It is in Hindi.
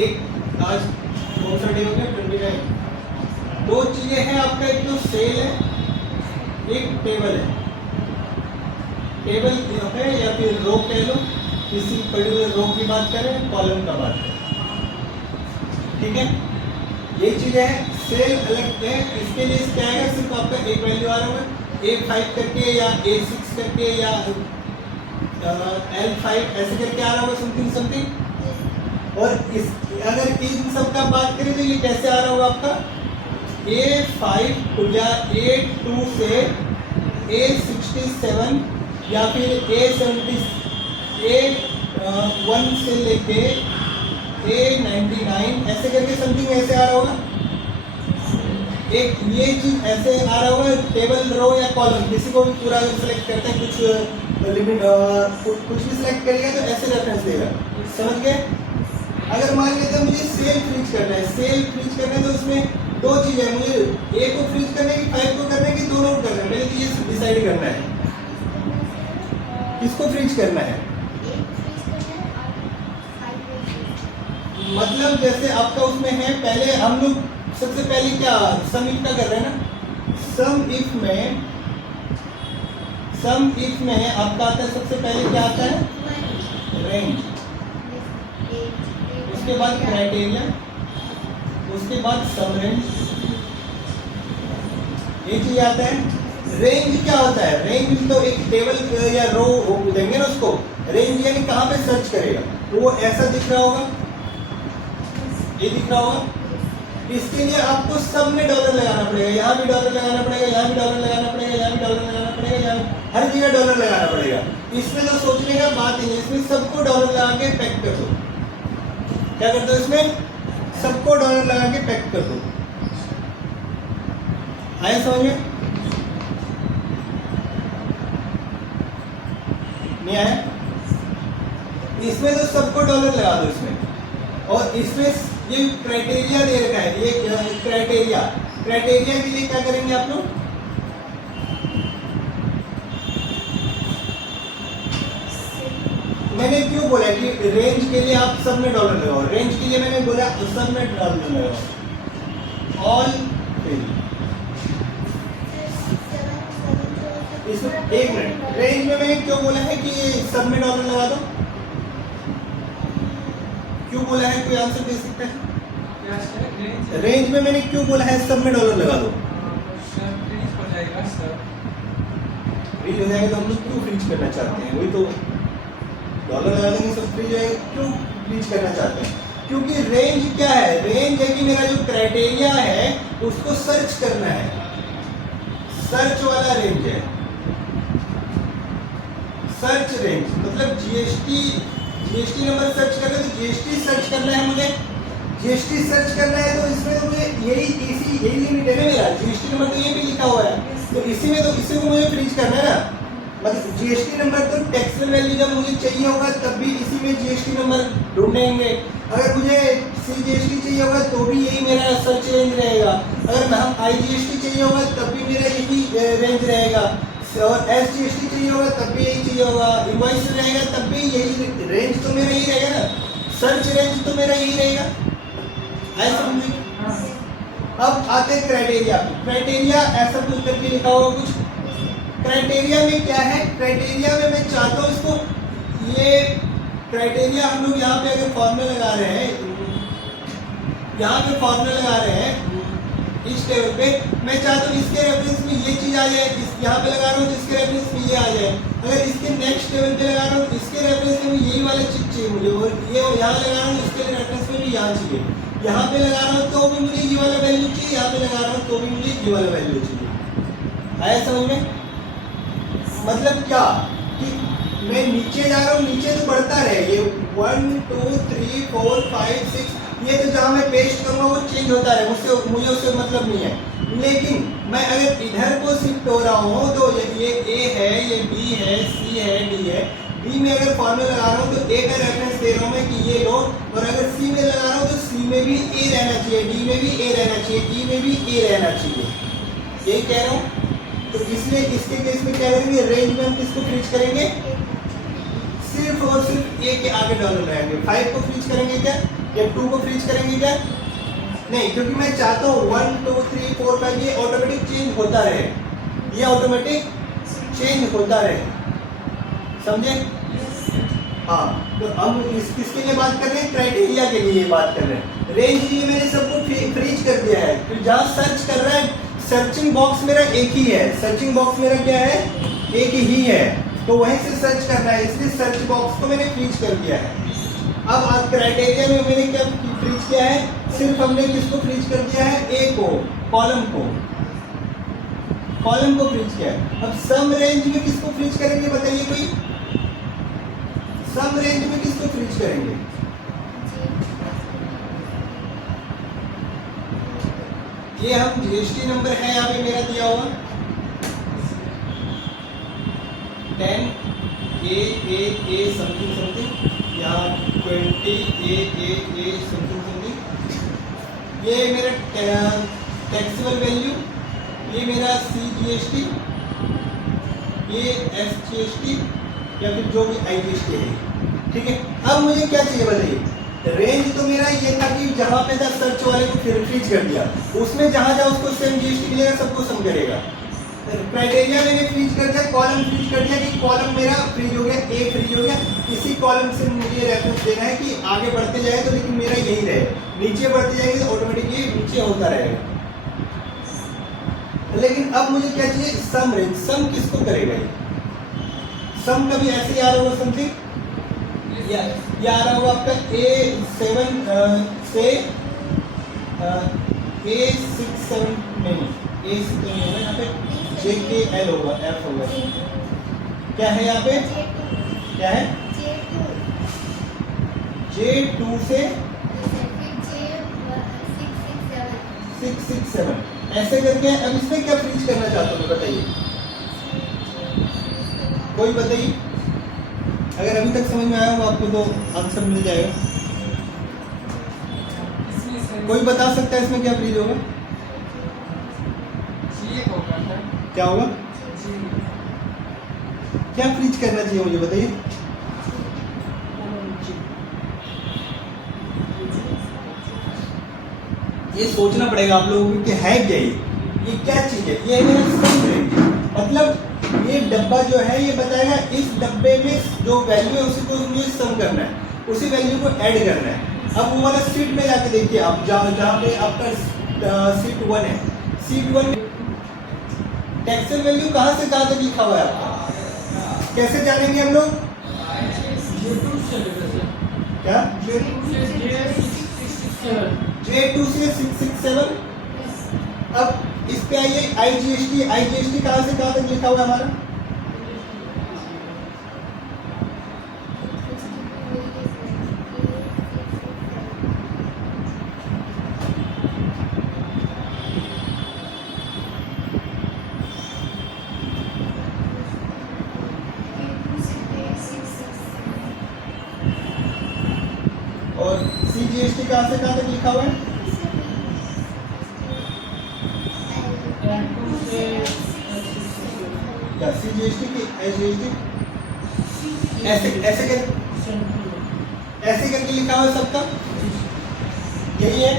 एक आज कौन सा डे हो गया 29। दो चीजें हैं आपका, एक तो सेल है, एक टेबल है। टेबल है या फिर रो कह लो, किसी पर्टिकुलर रो की बात करें, कॉलम का बात करें, ठीक है। ये चीजें हैं। सेल अलग है, इसके लिए क्या आएगा, सिर्फ आपका एक वैल्यू आ रहा होगा A5 करके या A6 करके या L5 ऐसे करके आ रहा होगा, समथिंग समथिंग। और इस अगर इन सब का बात करें तो ये कैसे आ रहा होगा आपका A5 या A2 से A67 या फिर A1 से लेके A99 ऐसे करके समथिंग ऐसे आ रहा होगा। एक ये चीज ऐसे आ रहा होगा, टेबल, रो या कॉलम, किसी को भी पूरा अगर सिलेक्ट करते हैं, कुछ लिमिट कुछ भी सिलेक्ट करिएगा तो ऐसे रेफरेंस देगा, समझ गए। अगर मान लेते हैं मुझे सेल फ्रीज करना है, सेल फ्रीज करना है तो उसमें दो चीजें हैं, मुझे A को फ्रीज करना है कि 5 को करना है कि दोनों को करना है, पहले तो ये डिसाइड करना है किसको फ्रीज करना है। मतलब जैसे आपका उसमें है, पहले हम लोग सबसे पहले क्या सम इफ का कर रहे हैं ना, सम इफ में आपका आता है सबसे पहले क्या आता है, रेंज, उसके बाद क्राइटेरिया, उसके बाद सम रेंज, ये चीज आता है। रेंज क्या होता है, रेंज तो एक टेबल या रो देंगे ना उसको, रेंज यानी कहाँ पे सर्च करेगा, वो ऐसा दिख रहा होगा, ये दिख रहा होगा। इसके लिए आपको सब में डॉलर लगाना पड़ेगा, यहाँ भी डॉलर लगाना पड़ेगा, यहाँ भी डॉलर लगाना पड़ेगा, यहाँ भी डॉलर लगाना पड़ेगा, यहाँ हर जगह डॉलर लगाना पड़ेगा। इसमें तो सोचने का बात ही नहीं, इसमें सबको डॉलर लगा के पैक कर दो। क्या कर दो, इसमें सबको डॉलर लगा के पैक कर दो। आया समझ में, नहीं आया? इसमें तो सबको डॉलर लगा दो इसमें। और इसमें ये क्राइटेरिया दे रखा है, ये क्राइटेरिया के लिए क्या करेंगे आप लोग, मैंने क्यों बोला कि रेंज के लिए आप सब में डॉलर लगाओ, रेंज के लिए मैंने बोला सब में डॉलर लगाओ, ऑल फिल। इसमें एक मिनट, रेंज में मैंने क्यों बोला है कि सब में डॉलर लगा दो, क्यों बोला है, कोई आंसर दे सकता है? रेंज में मैंने क्यों बोला है सब में डॉलर लगा दो, फ्रीज हो जाएगा तो हम लोग क्यों फ्रीज करना चाहते हैं, वही तो डॉलर लगा देंगे सब फ्रीज है, क्यों फ्रीज करना चाहते हैं? क्योंकि रेंज क्या है, रेंज है कि मेरा जो क्राइटेरिया है उसको सर्च करना है, सर्च वाला रेंज है। सर्च रेंज मतलब जीएसटी नंबर सर्च कर रहे हैं तो जीएसटी सर्च करना है मुझे, जीएसटी सर्च करना है तो इसमें तो मुझे यही लिमिट है ना मेरा, जीएसटी नंबर तो ये भी लिखा हुआ है, तो इसी में तो इसी को मुझे फ्रीज करना है ना। मतलब जीएसटी नंबर तो टैक्सेबल वैल्यू जब मुझे चाहिए होगा तब भी इसी में जीएसटी नंबर ढूंढेंगे, अगर मुझे सीजीएसटी चाहिए होगा तो भी यही मेरा सर्च रेंज रहेगा, अगर हम आईजीएसटी चाहिए होगा तब भी मेरा यही रेंज रहेगा, और एसजीएसटी चाहिए होगा तब भी यही चाहिए होगा, इनवॉइस रहेगा तब भी यही रेंज तो मेरा यही रहेगा ना, सर्च रेंज तो मेरा यही रहेगा। आए समझिए। अब आते हैं क्राइटेरिया। क्राइटेरिया ऐसा कुछ करके लिखा होगा कुछ, क्राइटेरिया में क्या है, क्राइटेरिया में मैं चाहता हूँ इसको, ये क्राइटेरिया हम लोग यहाँ पे अगर फॉर्मूला लगा रहे हैं, यहाँ पे फॉर्मूला लगा रहे हैं इस टेबल पे, मैं चाहता हूँ इसके रेफरेंस में ये चीज आ जाए, यहाँ पे लगा रहा हूँ तो इसके रेफरेंस में ये आ जाए, अगर इसके नेक्स्ट टेबल पे लगा रहा हूँ तो इसके रेफरेंस में भी यही वाला चीज चाहिए मुझे, और ये यहाँ लगा रहा हूँ इसके रेफरेंस में भी यहाँ चाहिए, यहाँ पे लगा रहा हूँ तो भी मुझे ये वाला वैल्यू चाहिए, यहाँ पे लगा रहा हूँ तो भी मुझे ये वाला वैल्यू चाहिए। आया समझ में? मतलब क्या कि मैं नीचे जा रहा हूँ, नीचे तो बढ़ता रहे, ये 1 2 3 4 5 6, ये तो जहाँ मैं पेस्ट करूँगा वो चेंज होता है, मुझे उससे मतलब नहीं है। लेकिन मैं अगर इधर को शिफ्ट हो रहा हूँ तो ये A है, ये B है, C है, D है, B में अगर फॉर्मूला लगा रहा हूँ तो A का रेफरेंस दे रहा हूँ मैं कि ये लो, और अगर C में लगा रहा हूँ तो C में भी A रहना चाहिए, D में भी A रहना चाहिए, E में भी A रहना चाहिए, यही कह रहा हूँ। तो इसलिए इसके केस में क्या करेंगे, रेंज में हम किसको फ्रीज करेंगे, सिर्फ और सिर्फ A के आगे डॉलर लगाएंगे, 5 को फ्रीज करेंगे क्या, या 2 को फ्रीज करेंगे क्या? नहीं, क्योंकि मैं चाहता हूँ 1 2 3 4 5 ये ऑटोमेटिक चेंज होता रहे, ये ऑटोमेटिक चेंज होता रहे, समझे? हाँ, तो हम किसके लिए बात कर रहे हैं? क्राइटेरिया के लिए बात कर रहे हैं। रेंज के लिए मैंने सबको फ्रीज कर दिया है, फिर जहाँ सर्च कर रहा है, सर्चिंग बॉक्स मेरा एक ही है, सर्चिंग बॉक्स मेरा क्या है? एक ही है, तो वहीं से सर्च करना है, इसलिए सर्च बॉक्स को मैंने फ्रीज कर दिया है। अब आप क्राइटेरिया में मैंने क्या फ्रीज किया है? सिर्फ हमने किसको फ्रीज कर दिया है? ए को, कॉलम को फ्रीज किया है। अब सम रेंज में किसको फ्रीज करेंगे बताइए कोई? सम रेंज में किसको फ्रीज करेंगे? ये हम जीएसटी नंबर है यहाँ पे मेरा दिया हुआ 10 ए समथिंग समथिंग या 20 ए समथिंग समथिंग। ये मेरा टैक्सेबल वैल्यू, ये मेरा CGST, ये SGST या फिर जो भी IGST है, ठीक है। अब मुझे क्या चाहिए बताइए? रेंज तो मेरा ये था कि जहाँ पे था सर्च वाले को फिर फ्रीज कर दिया, उसमें जहाँ जहाँ उसको सेम GST मिलेगा सबको सम करेगा। क्राइटेरिया मैंने फ्रीज कर दिया, कॉलम फ्रीज कर दिया कि कॉलम मेरा फ्रीज हो गया, ए फ्रीज हो गया। इसी कॉलम से मुझे रेफरेंस देना है कि आगे बढ़ते जाए तो लेकिन मेरा यही रहे, नीचे बढ़ते जाएंगे तो ऑटोमेटिकली नीचे होता रहेगा। लेकिन अब मुझे क्या चाहिए? सम रेंज। सम किसको करेगा? सम कभी ऐसे आ रहा होगा समथिंग, ये आ रहा होगा आपका A7 से A67 नहीं, A6 नहीं होगा, यहाँ पे JKL होगा, F होगा। क्या है यहाँ पे? क्या है? J2 से 667 ऐसे करके। अब इसमें क्या फ्रीज करना चाहता हूँ बताइए, कोई बताइए? अगर अभी तक समझ में आया हो आपको तो आंसर मिल जाएगा। कोई बता सकता है इसमें क्या फ्रीज होगा? क्या होगा? क्या फ्रीज करना चाहिए मुझे बताइए? ये सोचना पड़ेगा आप लोगों को कि है क्या ये क्या चीज है? ये है मेरा सम रेंज, मतलब ये डब्बा जो है ये बताएगा इस डब्बे में जो वैल्यू है उसी को मुझे सम करना है, उसी वैल्यू को ऐड करना है। अब वो वाला सीट में जाके देखिए आप, जहाँ पे आपका सीट 1 है, सीट 1 टैक्सेबल वैल्यू कहाँ से कहाँ तक लिखा हुआ है आपका? कैसे जानेंगे हम लोग? क्या? J2 से 667। अब इस पे आइए, IGST कहाँ से कहाँ तक लिखा हुआ है हमारा? और CGST कहाँ से कहाँ तक लिखा हुआ है? या CGST की SGST ऐसे करके लिखा हुआ है सबका, यही है।